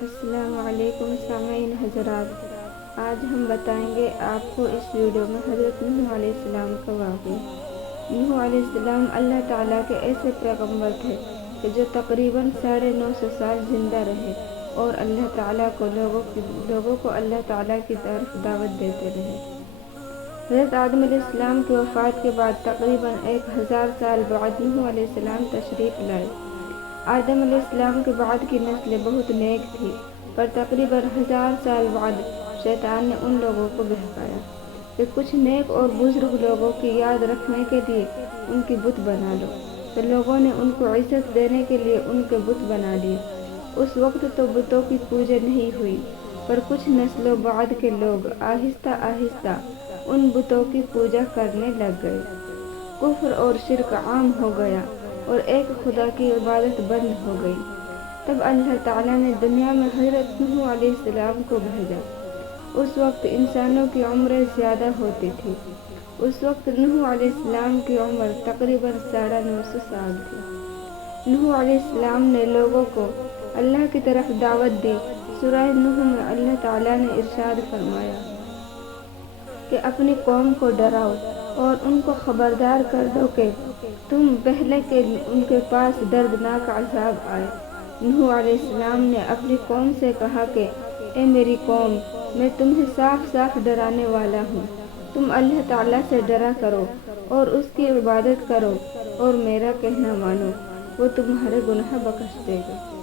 السلام علیکم سامعین حضرات، آج ہم بتائیں گے آپ کو اس ویڈیو میں حضرت نوح علیہ السلام کا واقعہ۔ نوح علیہ السلام اللہ تعالیٰ کے ایسے پیغمبر تھے کہ جو تقریباً 950 سال زندہ رہے اور اللہ تعالیٰ کو لوگوں کو اللہ تعالیٰ کی طرف دعوت دیتے رہے۔ حضرت آدم علیہ السلام کی وفات کے بعد تقریباً 1000 سال بعد نوح علیہ السلام تشریف لائے۔ آدم علیہ السلام کے بعد کی نسلیں بہت نیک تھی، پر تقریباً 1000 سال بعد شیطان نے ان لوگوں کو بہکایا کہ کچھ نیک اور بزرگ لوگوں کی یاد رکھنے کے لیے ان کی بت بنا لو، تو لوگوں نے ان کو عزت دینے کے لیے ان کے بت بنا لیے۔ اس وقت تو بتوں کی پوجا نہیں ہوئی، پر کچھ نسلوں بعد کے لوگ آہستہ آہستہ ان بتوں کی پوجا کرنے لگ گئے۔ کفر اور شرک عام ہو گیا اور ایک خدا کی عبادت بند ہو گئی۔ تب اللہ تعالیٰ نے دنیا میں حضرت نوح علیہ السلام کو بھیجا۔ اس وقت انسانوں کی عمریں زیادہ ہوتی تھی۔ اس وقت نوح علیہ السلام کی عمر تقریباً 950 سال تھی۔ نوح علیہ السلام نے لوگوں کو اللہ کی طرف دعوت دی۔ سورہ نوح میں اللہ تعالیٰ نے ارشاد فرمایا کہ اپنی قوم کو ڈراؤ اور ان کو خبردار کر دو کہ تم پہلے کہ ان کے پاس دردناک عذاب آئے۔ نوح علیہ السلام نے اپنی قوم سے کہا کہ اے میری قوم، میں تمہیں صاف صاف ڈرانے والا ہوں۔ تم اللہ تعالیٰ سے ڈرا کرو اور اس کی عبادت کرو اور میرا کہنا مانو، وہ تمہارے گناہ بخش دے گا۔